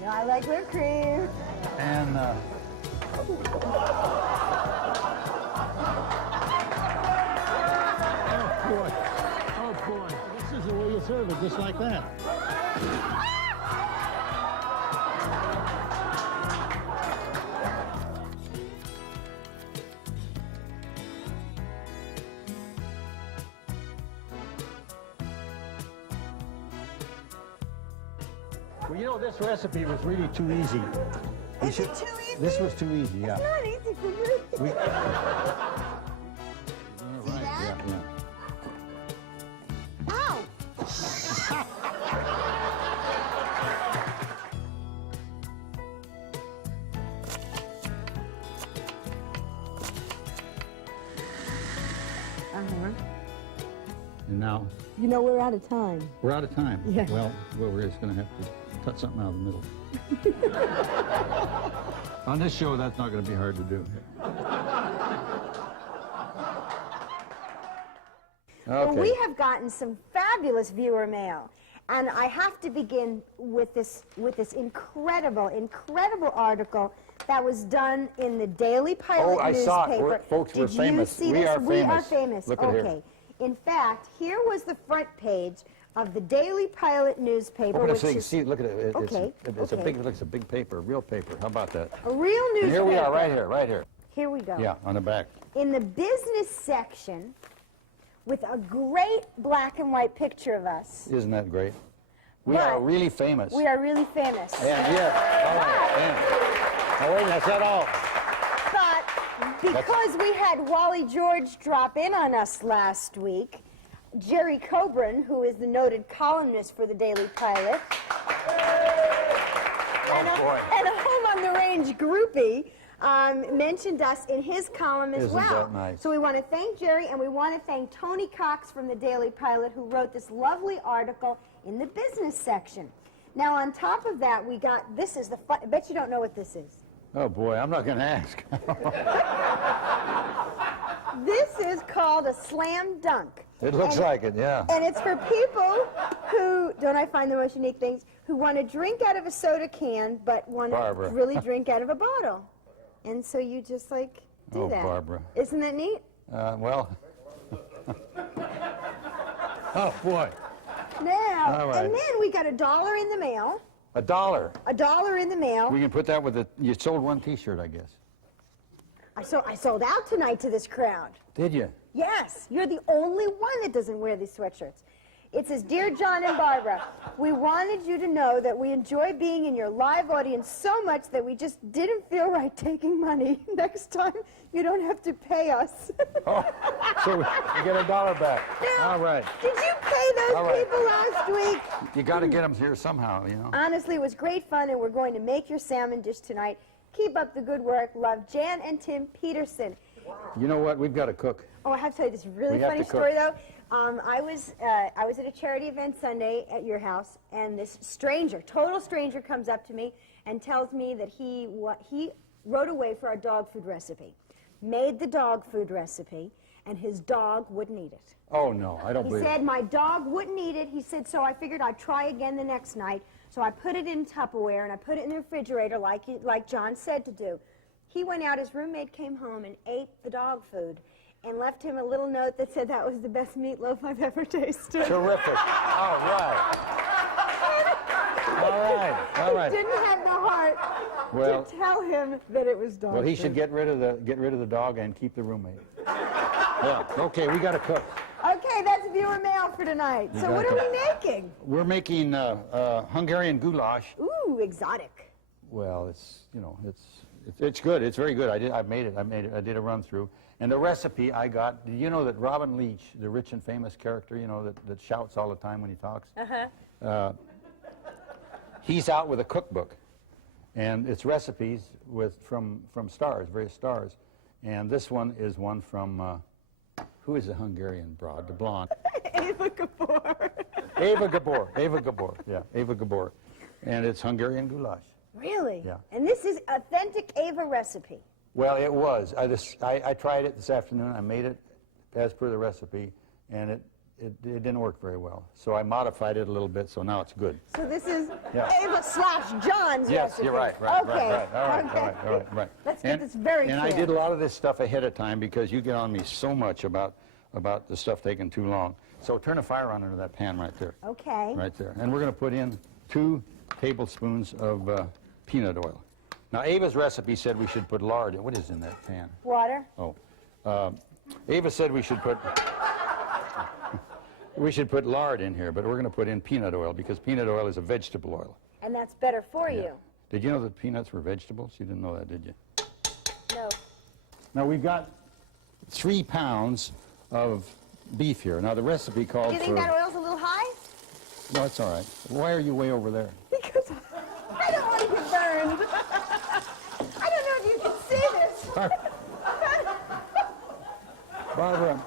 No, I like whipped cream. And Oh boy, this is the way you serve it, just like that. Well, you know, this recipe was really too easy. Is it too easy? This was too easy, yeah. It's not easy for you. Right, yeah. Ow! And now, You know, we're out of time. we're out of time. Yeah. Well, we're just going to have to cut something out of the middle. On this show, that's not going to be hard to do. Well, Okay. we have gotten some fabulous viewer mail, and I have to begin with this incredible article that was done in the Daily Pilot I newspaper. saw it. Folks, we're Did famous. You see We this? are We are famous. famous. Look at here. Okay. In fact, here was the front page of the Daily Pilot newspaper, Open it which so you can is see. Look at it. Okay, It's okay. a big. It looks a big paper, real paper. How about that? a real newspaper. And here we are, right here, right here. Here we go. Yeah, on the back. In the business section, with a great black and white picture of us. Isn't that great? We But are really famous. We are really famous. And yeah, all right. And, oh, wait, that's not all. But because we had Wally George drop in on us last week, Jerry Coburn, who is the noted columnist for the Daily Pilot, and a Home on the Range groupie, mentioned us in his column as Isn't well. that nice? So we want to thank Jerry, and we want to thank Tony Cox from the Daily Pilot, who wrote this lovely article in the business section. Now, on top of that, we got, this is the fun, I bet you don't know what this is. Oh, boy, I'm not going to ask. This is called a slam dunk. It looks like it, yeah. And it's for people who, don't I find the most unique things, who want to drink out of a soda can, but want Barbara. to really drink out of a bottle. And so you just, like, do Oh, that. Barbara. Isn't that neat? Well. Oh, boy. Now, All right. and then we got $1 in the mail. $1. $1 in the mail. We can put that with the, you sold one T-shirt, I guess. I sold out tonight to this crowd. Did you? Yes, you're the only one that doesn't wear these sweatshirts. It says, Dear John and Barbara, we wanted you to know that we enjoy being in your live audience so much that we just didn't feel right taking money. Next time, you don't have to pay us. Oh, so we get $1 back. Now, All right. Did you pay those All right. people last week? You got to get them here somehow, you know. Honestly, it was great fun, and we're going to make your salmon dish tonight. Keep up the good work. Love, Jan and Tim Peterson. You know what? We've got to cook. Oh, I have to tell you this really We have funny to cook. story, though. I was at a charity event Sunday at your house, and this stranger, total stranger, comes up to me and tells me that he wrote away for our dog food recipe, made the dog food recipe, and his dog wouldn't eat it. Oh, no, I don't He believe said it. my dog wouldn't eat it. He said, so I figured I'd try again the next night. So I put it in Tupperware, and I put it in the refrigerator like John said to do. He went out, his roommate came home and ate the dog food and left him a little note that said that was the best meatloaf I've ever tasted. Terrific. All right. All right. All right. He didn't have the heart Well- to tell him that it was dog Well, he food. should get rid of the dog and keep the roommate. Yeah. Okay, we got to cook. Okay, that's viewer mail for tonight. So what are we making? We're making Hungarian goulash. Ooh, exotic. Well, it's, you know, it's good. It's very good. I made it. I did a run through. And the recipe I got, you know that Robin Leach, the rich and famous character, you know, that shouts all the time when he talks? He's out with a cookbook. And it's recipes from stars, various stars. And this one is one from, who is the Hungarian broad, the blonde? Eva Gabor. Eva Gabor. Eva Gabor. Yeah, Eva Gabor. And it's Hungarian goulash. Really? Yeah. And this is authentic Eva recipe. Well, it was. I tried it this afternoon. I made it as per the recipe, and it didn't work very well. So I modified it a little bit, so now it's good. So this is Yeah. Ava / John's Yes, recipe. you're right. Okay. All right. Let's get this very And clear. I did a lot of this stuff ahead of time because you get on me so much about the stuff taking too long. So turn a fire on into that pan right there. Okay. Right there. And we're going to put in 2 tablespoons of peanut oil. Now, Ava's recipe said we should put lard. What is in that pan? Water. Oh. Ava said we should put lard in here, but we're going to put in peanut oil because peanut oil is a vegetable oil. And that's better for Yeah. you. Did you know that peanuts were vegetables? You didn't know that, did you? No. Now, we've got 3 pounds of beef here. Now, the recipe called Do you for... think that oil's a little high? No, it's all right. Why are you way over there? Because I don't want to get burned. I don't know if you can see this. Barbara,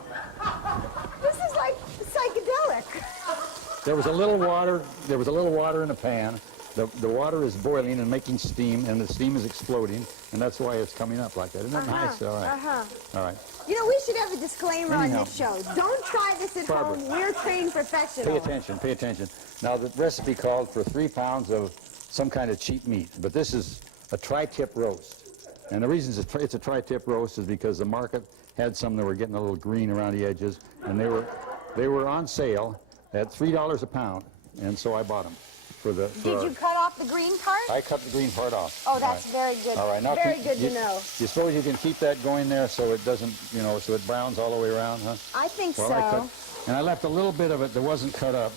This is like psychedelic. there was a little water in the pan. The water is boiling and making steam, and the steam is exploding, and that's why it's coming up like that. Isn't that nice? All right. All right. You know, we should have a disclaimer Anyhow. on this show. Don't try this at Barbara. home. We're trained professionals. Pay attention, pay attention. Now, the recipe called for 3 pounds of some kind of cheap meat, but this is a tri-tip roast. And the reason it's a tri-tip roast is because the market had some that were getting a little green around the edges, and they were on sale at $3 a pound, and so I bought them. Did you cut off the green part? I cut the green part off. Oh, that's very good. All right, now Very good to know. You suppose you can keep that going there so it doesn't, so it browns all the way around, huh? I think Well, so. and I left a little bit of it that wasn't cut up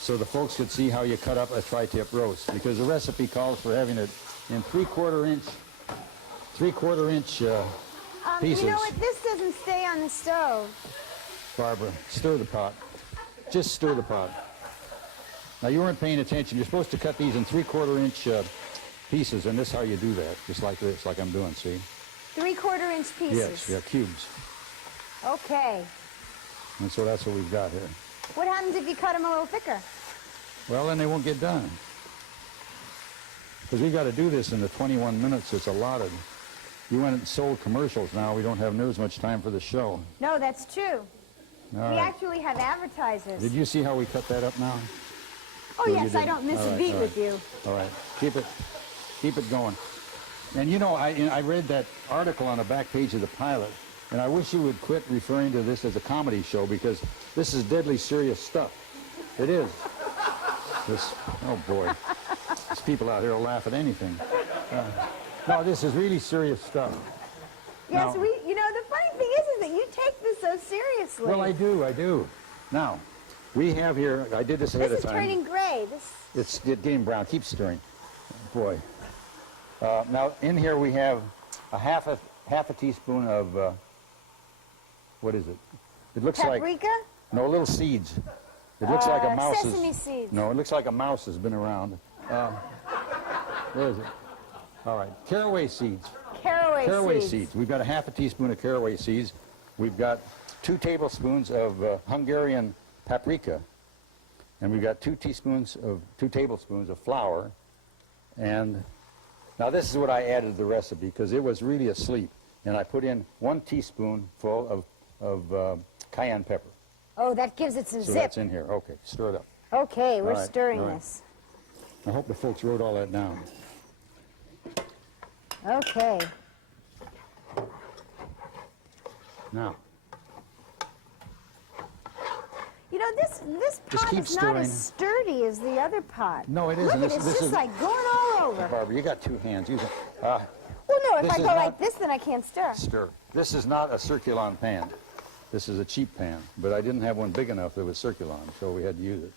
so the folks could see how you cut up a tri-tip roast, because the recipe calls for having it in 3/4 inch pieces. You know what? This doesn't stay on the stove. Barbara, stir the pot. Just stir the pot. Now, you weren't paying attention. You're supposed to cut these in 3/4 inch pieces, and this is how you do that, just like this, like I'm doing, see? 3/4 inch pieces. Yes, yeah, cubes. Okay. And so that's what we've got here. What happens if you cut them a little thicker? Well, then they won't get done. Because we've got to do this in the 21 minutes that's allotted. You went and sold commercials now. We don't have near as much time for the show. No, that's true. All We right. actually have advertisers. Did you see how we cut that up now? Oh, No, you yes, I didn't. don't miss All a right, beat all with right. you. All right. Keep it going. And you know, I read that article on the back page of the Pilot, and I wish you would quit referring to this as a comedy show, because this is deadly serious stuff. It is. Oh boy. These people out here will laugh at anything. No, this is really serious stuff. Yes, Now- the funny thing is that you take this so seriously. Well, I do. Now, we have here, I did this ahead This of is time. turning gray. It's getting brown. Keep stirring. Boy. Now, in here we have a half a teaspoon of, what is it? It looks Paprika? no, little seeds. It looks like a mouse sesame seeds. No, it looks like a mouse has been around. Where is it? All right, caraway seeds. Caraway seeds. seeds. We've got a half a teaspoon of caraway seeds. We've got 2 tablespoons of Hungarian paprika. And we've got 2 tablespoons of flour. And now this is what I added to the recipe because it was really asleep. And I put in 1 teaspoonful of cayenne pepper. Oh, that gives it some So zip. that's in here. Okay, stir it up. Okay, we're All right, stirring all right. this. I hope the folks wrote all that down. Okay. Now, You know, this Just pot keep is not stirring. as sturdy as the other pot. No, it Look isn't. at This- it, this it's just is- like going all over. Barbara, you got 2 hands. Use it. Well, no, if this I is go not- like this, then I can't stir. Stir. This is not a circulon pan. This is a cheap pan, but I didn't have one big enough that was circulon, so we had to use it.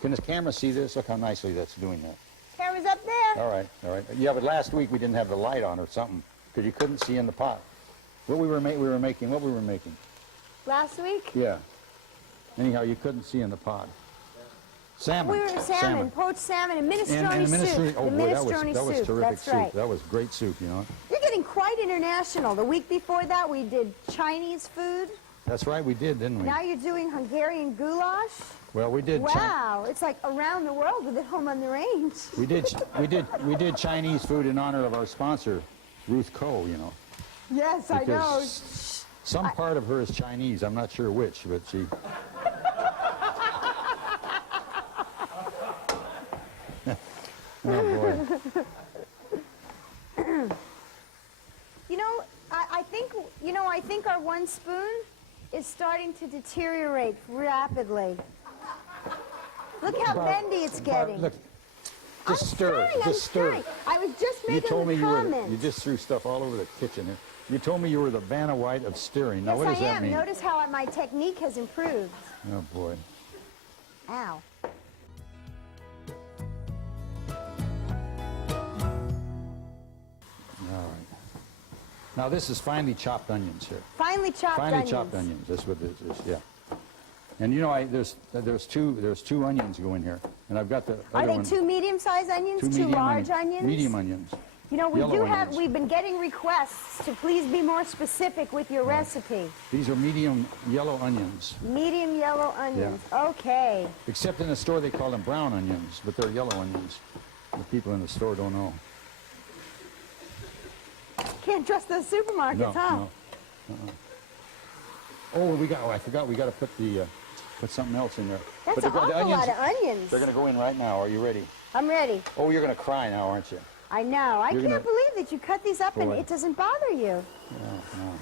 Can this camera see this? Look how nicely that's doing that. Camera's up there. All right, all right. Yeah, but last week we didn't have the light on or something because you couldn't see in the pot. What we were making. Last week, Yeah. Anyhow, you couldn't see in the pot. Salmon. we were salmon, poached salmon, and minestrone And soup. oh the boy, minestrone that was soup. terrific That's soup. right. That was great soup, you know. You're getting quite international. The week before that, we did Chinese food. That's right, we did, didn't we? Now you're doing Hungarian goulash. Well, we did. Wow, it's like around the world with it home on the range. We did Chinese food in honor of our sponsor, Ruth Coe, you know. Yes, I know. Because some part of her is Chinese. I'm not sure which, but she. Oh, boy. I think our 1 spoon is starting to deteriorate rapidly. Look how bendy it's getting. Look, just stir it. Just stir it. I was just making You told me a you comment. just threw stuff all over the kitchen here. You told me you were the Vanna White of stirring. Now, Yes, what does I that am. mean? Notice how my technique has improved. Oh, boy. Ow. All right. Now, this is finely chopped onions here. Finely chopped Finely onions. chopped onions. That's what this is. Yeah. And you know, there's two onions going here, and I've got the Are other they one. 2 medium-sized onions? 2 medium large onions? Medium onions. You know, Yellow onions. we've been getting requests to please be more specific with your recipe. These are medium yellow onions. Medium yellow onions. Okay. Except in the store they call them brown onions, but they're yellow onions. The people in the store don't know. Can't trust those supermarkets, No, huh? no. Oh, I forgot. We got to put the put something else in there. That's But an awful lot of onions. They're going to go in right now. Are you ready? I'm ready. Oh, you're going to cry now, aren't you? I know. I You're can't gonna- believe that you cut these up and Boy. it doesn't bother you. No.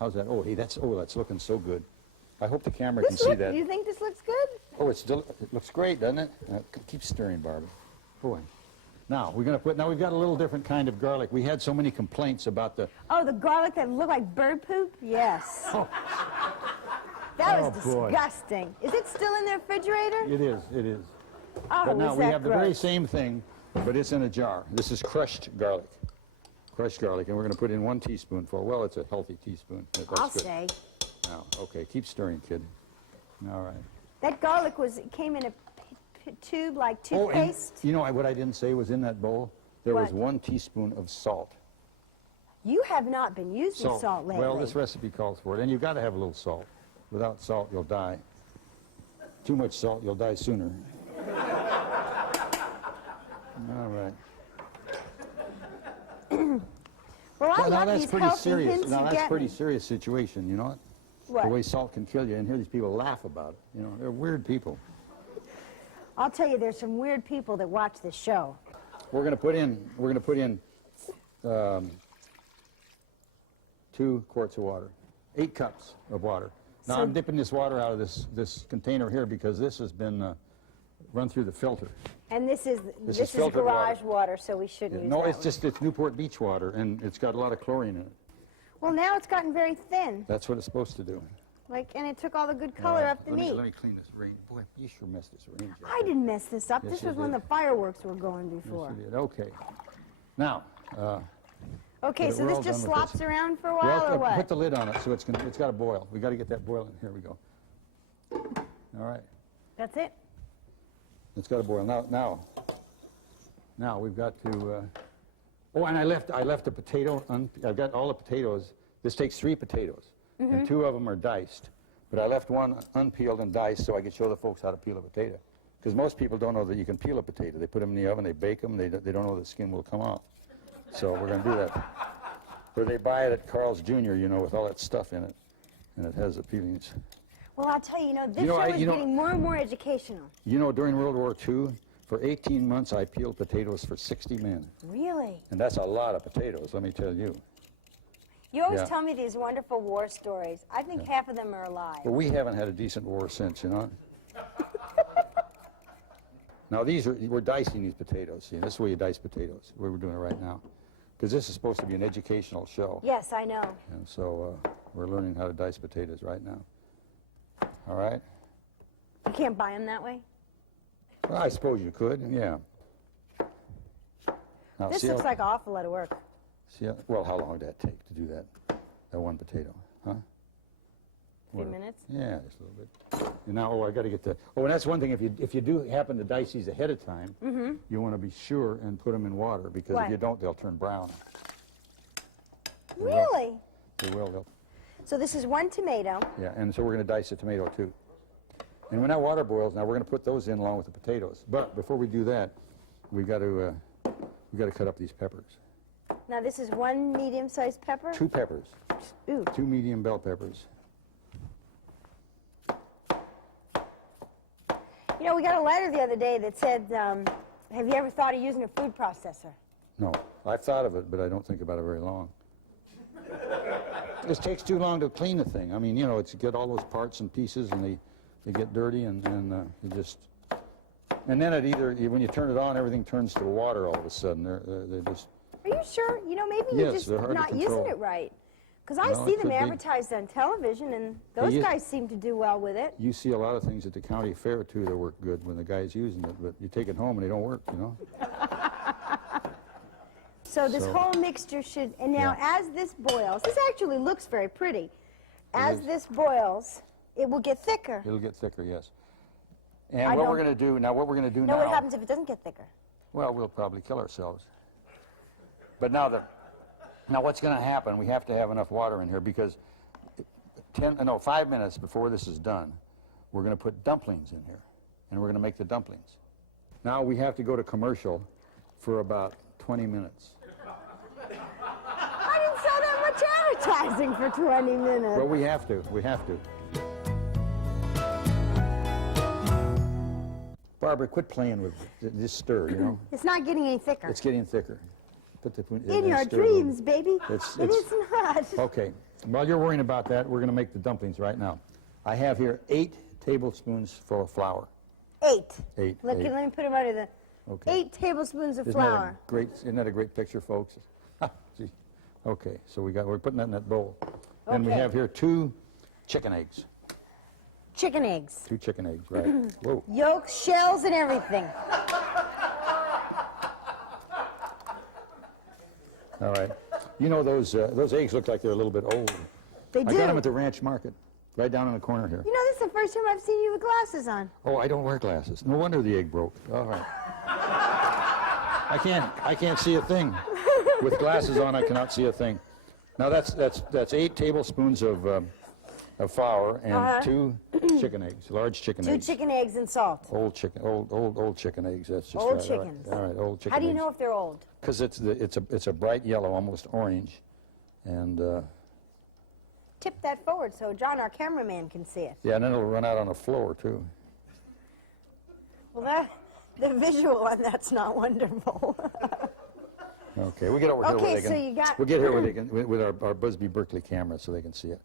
How's that? Oh, hey, that's looking so good. I hope the camera can see that. Do you think this looks good? Oh, it looks great, doesn't it? Keep stirring, Barbara. Boy. Now we're going to put. Now we've got a little different kind of garlic. We had so many complaints about the. Oh, the garlic that looked like bird poop? Yes. That was boy. disgusting. Is it still in the refrigerator? It is. It is. Oh, But now is we that have the very gross. same thing, but it's in a jar. This is crushed garlic. Crushed garlic, and we're going to put in 1 teaspoonful. Well, it's a healthy teaspoon. That's I'll good. say. Now, okay, keep stirring, kid. All right. That garlic came in a tube like Oh, and toothpaste. you know what I didn't say was in that bowl? There was What? 1 teaspoon of salt. You have not been using salt lately. Well, this recipe calls for it, and you've got to have a little salt. Without salt, you'll die. Too much salt, you'll die sooner. All right. Well, I Now love that's these pretty healthy serious. hints Now you that's get pretty me. serious situation, you know it? What? The way salt can kill you, and here these people laugh about it. You know, they're weird people. I'll tell you, there's some weird people that watch this show. We're going to put in 2 quarts of water, 8 cups of water. Now So- I'm dipping this water out of this container here because this has been run through the filter. And this is filtered garage water, so we shouldn't use No, that it's Newport Beach water, and it's got a lot of chlorine in it. Well, now it's gotten very thin. That's what it's supposed to do. And it took all the good color up the let meat. me clean this range. Boy, you sure messed this range up. I didn't mess this up. Yes, This you was when did. the fireworks were going before. Yes, you did. Okay. Now, Okay, We're so all this done just with slops this. around for a while, or what? put the lid on it so it's got to boil. We got to get that boiling. Here we go. All right. That's it? It's got to boil. Now we've got to. Oh, and I left a potato. I've got all the potatoes. This takes 3 potatoes, and 2 of them are diced. But I left 1 unpeeled and diced so I could show the folks how to peel a potato. Because most people don't know that you can peel a potato. They put them in the oven, they bake them, they don't know the skin will come off. So we're going to do that. Or they buy it at Carl's Jr., you know, with all that stuff in it, and it has the peelings. Well, I'll tell you, this You know, show is getting more and more educational. You know, during World War II, for 18 months, I peeled potatoes for 60 men. Really? And that's a lot of potatoes, let me tell you. You always Yeah. tell me these wonderful war stories. I think half of them are alive. But we haven't had a decent war since, you know. Now, we're dicing these potatoes. See, this is where you dice potatoes. We're doing it right now. Because this is supposed to be an educational show. Yes, I know. And so we're learning how to dice potatoes right now. All right? You can't buy them that way? Well, I suppose you could, yeah. Now, This see looks how, like an awful lot of work. well, how long did that take to do that? That 1 potato, huh? A few minutes? Yeah, just a little bit. And now, I got to get the. Oh, and that's one thing. If you do happen to dice these ahead of time, you want to be sure and put them in water because Why? if you don't, they'll turn brown. Really? They will. They'll, So this is 1 tomato. yeah, and so we're going to dice the tomato too. And when that water boils, now we're going to put those in along with the potatoes. But before we do that, we've got to cut up these peppers. Now this is 1 medium-sized pepper. 2 peppers. Ooh. 2 medium bell peppers. You know, we got a letter the other day that said Have you ever thought of using a food processor? No, I've thought of it, but I don't think about it very long. It takes too long to clean the thing. I mean, you know, it's get all those parts and pieces, and they get dirty, and you just... And then it either, when you turn it on, everything turns to water all of a sudden. They're just... Are you sure? You know, maybe Yes, you're just they're hard to not control. using it right. Because I No, see it them could be. advertised on television, and those you- guys seem to do well with it. You see a lot of things at the county fair, too, that work good when the guy's using it, but you take it home and they don't work, you know? So this So- whole mixture should, and now Yeah. as this boils, this actually looks very pretty. As is. this boils, it will get thicker. It'll get thicker, yes. And I what don't- we're going to do, now what we're going to do Now now... what happens if it doesn't get thicker? Well, we'll probably kill ourselves. But now what's going to happen, we have to have enough water in here because 5 minutes before this is done, we're going to put dumplings in here, and we're going to make the dumplings. Now we have to go to commercial for about 20 minutes. I didn't sell that much advertising for 20 minutes. Well, we have to. Barbara, quit playing with this stir, you know. It's not getting any thicker. It's getting thicker. Put the, In your stir a little. dreams, baby. It's- It is not. Okay. While you're worrying about that, we're going to make the dumplings right now. I have here 8 tablespoons full of flour. 8. Eight. Let me put them under the... Okay. 8 tablespoons of Isn't flour. isn't that a great picture, folks? Gee. Okay, so we're putting that in that bowl. Then we Okay. have here 2 chicken eggs. Chicken eggs. 2 chicken eggs, right? Whoa. Yolks, shells, and everything. All right. You know, those eggs look like they're a little bit old. They I do. got them at the ranch market, right down in the corner here. You know, this is the first time I've seen you with glasses on. Oh, I don't wear glasses. No wonder the egg broke. All right. I can't see a thing. With glasses on, I cannot see a thing. Now that's 8 tablespoons of flour and 2 chicken eggs, large chicken 2 eggs. chicken eggs and salt. Old chicken eggs. That's just Old right. chickens. All right, old chicken. How do you know if they're old? Because it's a bright yellow, almost orange, and Tip that forward so John, our cameraman, can see it. yeah, and then it'll run out on the floor too. Well, the visual on that's not wonderful. Okay, we get over here Okay, where they so can. you got- We'll get here where they can with our Busby Berkeley camera so they can see it.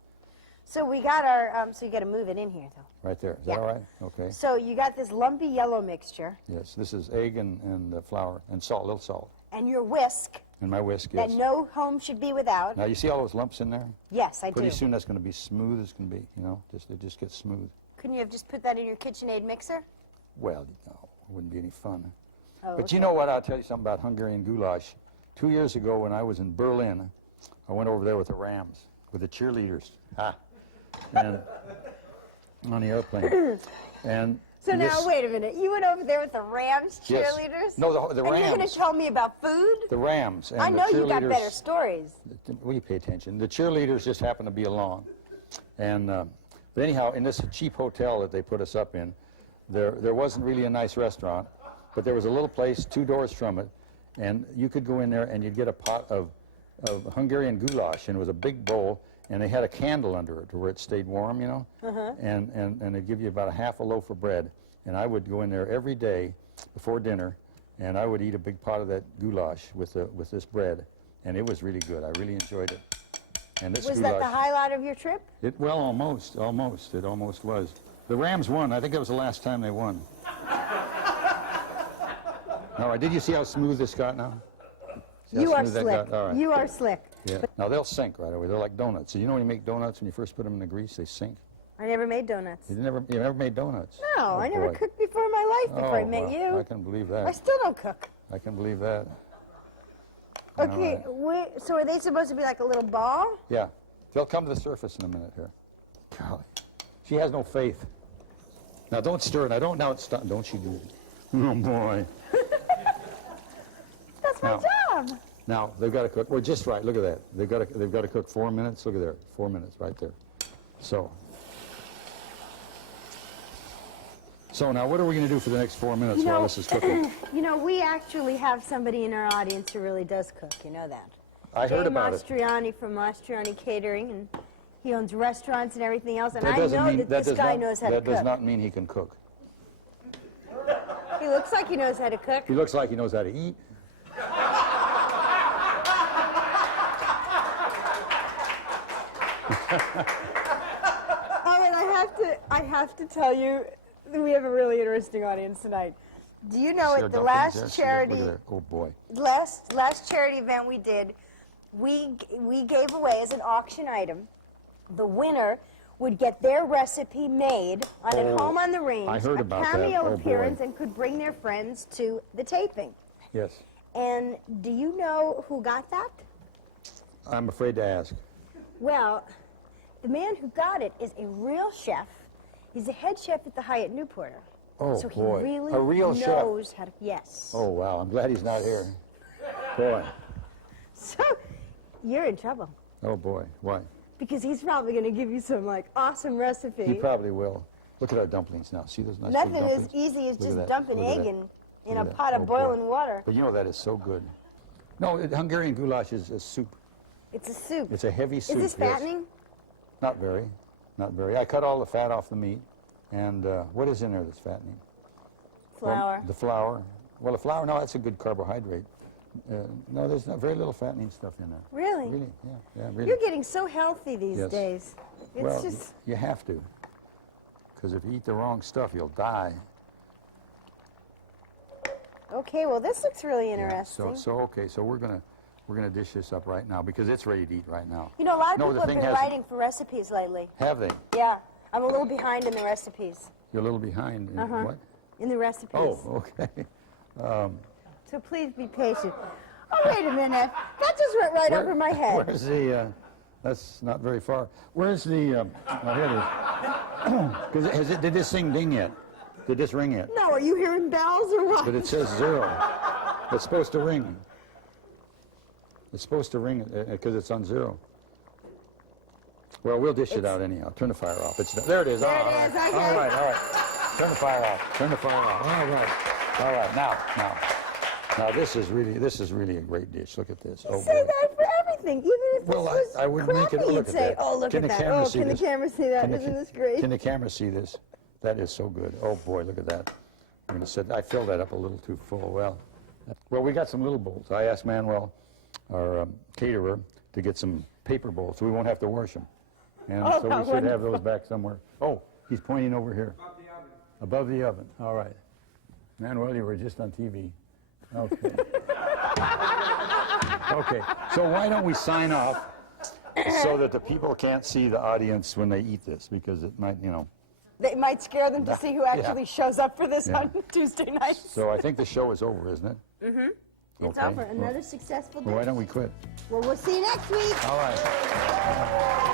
So we got our, so you got to move it in here, though. Right there. Is Yeah. that all right? Okay. So you got this lumpy yellow mixture Yes, this is egg and flour and salt, a little salt, and your whisk and my whisk. that Yes. no home should be without. Now you see all those lumps in there? Yes, I Pretty do. soon that's going to be smooth as can be. You know, it just gets smooth. Couldn't you have just put that in your KitchenAid mixer? Well, no, it wouldn't be any fun. Oh, But okay. you know what? I'll tell you something about Hungarian Goulash. 2 years ago when I was in Berlin, I went over there with the Rams, with the cheerleaders. And on the airplane. And So now, this- wait a minute. You went over there with the Rams Yes. cheerleaders? No, the And you're going to Rams. tell me about food? The Rams. And I know the you got cheerleaders- better stories. Will you pay attention? The cheerleaders just happened to be along. And, but anyhow, in this cheap hotel that they put us up in, there wasn't really a nice restaurant, but there was a little place 2 doors from it, and you could go in there and you'd get a pot of Hungarian goulash, and it was a big bowl, and they had a candle under it to where it stayed warm, you know, and they'd give you about a half a loaf of bread, and I would go in there every day before dinner, and I would eat a big pot of that goulash with this bread, and it was really good. I really enjoyed it. And this Was goulash, that the highlight of your trip? well, almost. It almost was. The Rams won. I think that was the last time they won. All right, did you see how smooth this got now? See how You are smooth that slick. got? All right. You are slick. Yeah. Now they'll sink right away. They're like donuts. So you know when you make donuts, when you first put them in the grease, they sink? I never made donuts. You never made donuts? No, Oh, I never boy. cooked before in my life before I met well, you. I can believe I that. still don't cook. I can believe that. Okay, so are they supposed to be like a little ball? Yeah. They'll come to the surface in a minute here. Golly. She has no faith. Now don't stir it. Don't you do it. Oh boy. That's my No. job. Now they've got to cook. We're just right. Look at that. They've got to cook 4 minutes. Look at there. 4 minutes right there. So now what are we going to do for the next 4 minutes You know, while this is cooking? You know, we actually have somebody in our audience who really does cook. You know that. I heard Dave about it. Mastriani from Mastriani Catering, and he owns restaurants and everything else. And That I doesn't know mean that this guy knows how to that does cook. not mean he can cook. He looks like he knows how to cook. He looks like he knows how to eat. Oh, and I have to tell you, that we have a really interesting audience tonight. Do you know See at the our last dumplings charity, there? Look at there. Oh boy. last charity event we did, we gave away as an auction item, the winner would get their recipe made on at home on the range, I heard a about that. cameo Oh, appearance, boy. and could bring their friends to the taping. Yes. And do you know who got that? I'm afraid to ask. Well, the man who got it is a real chef. He's a head chef at the Hyatt Newport. Oh, so boy. he really A real chef. knows how to. Yes. Oh, wow. I'm glad he's not here. Boy. So you're in trouble Oh, boy. Why? because he's probably going to give you some like awesome recipe. He probably will. Look at our dumplings now. See those nice big Nothing dumplings? as easy as Look at just that. dumping Look at egg that. in a Look at pot that. of Oh, boy. boiling water. But you know that is so good. No, Hungarian goulash is a soup. It's a soup. It's a heavy soup. Is this yes. fattening? Not very. Not very. I cut all the fat off the meat. And what is in there that's fattening? Flour. Well, the flour. Well, the flour, no, that's a good carbohydrate. No, there's not very little fattening stuff in there. Really? Really? Yeah, really. You're getting so healthy these Yes. days. It's well, just. you have to. Because if you eat the wrong stuff, you'll die. Okay, well, this looks really Yeah, interesting. okay, so we're gonna dish this up right now because it's ready to eat right now. You know, a lot of No, people the have thing been hasn't- writing for recipes lately. Have they? Yeah, I'm a little behind in the recipes. You're a little behind in what? In the recipes. Oh, okay. So please be patient. Oh, wait a minute. That just went right over my head. Where's the? That's not very far. Where's the? Oh, here it is. Because did this thing ding yet? Did this ring yet? No, are you hearing bells or what? But it says 0. It's supposed to ring. It's supposed to ring because it's on 0. Well, we'll dish it out anyhow. Turn the fire off. There it is. There all it right. is, okay. All right. Turn the fire off. Turn the fire off. All right. Now this is really a great dish. Look at this. You Oh, say boy. that for everything. Even if Well, this was I would make crappy, it. you'd Look at say, that. oh, look Can at the that. camera Oh, see can the this? camera see that? Can the Isn't ca- this great? Can the camera see this? That is so good. Oh boy, look at that. I'm gonna sit. I filled that up a little too full. Well, we got some little bowls. I asked Manuel, our caterer, to get some paper bowls so we won't have to wash them. And Oh, so how we should have wonderful. those back somewhere. Oh, he's pointing over here. Above the oven. All right. Manuel, you were just on TV. Okay. Okay. So why don't we sign off so that the people can't see the audience when they eat this because it might, It might scare them to see who actually shows up for this Yeah. on Tuesday nights. So I think the show is over, isn't it? Mm-hmm. It's Okay. over. Another successful day. Well, why don't we quit? Well, we'll see you next week. All right.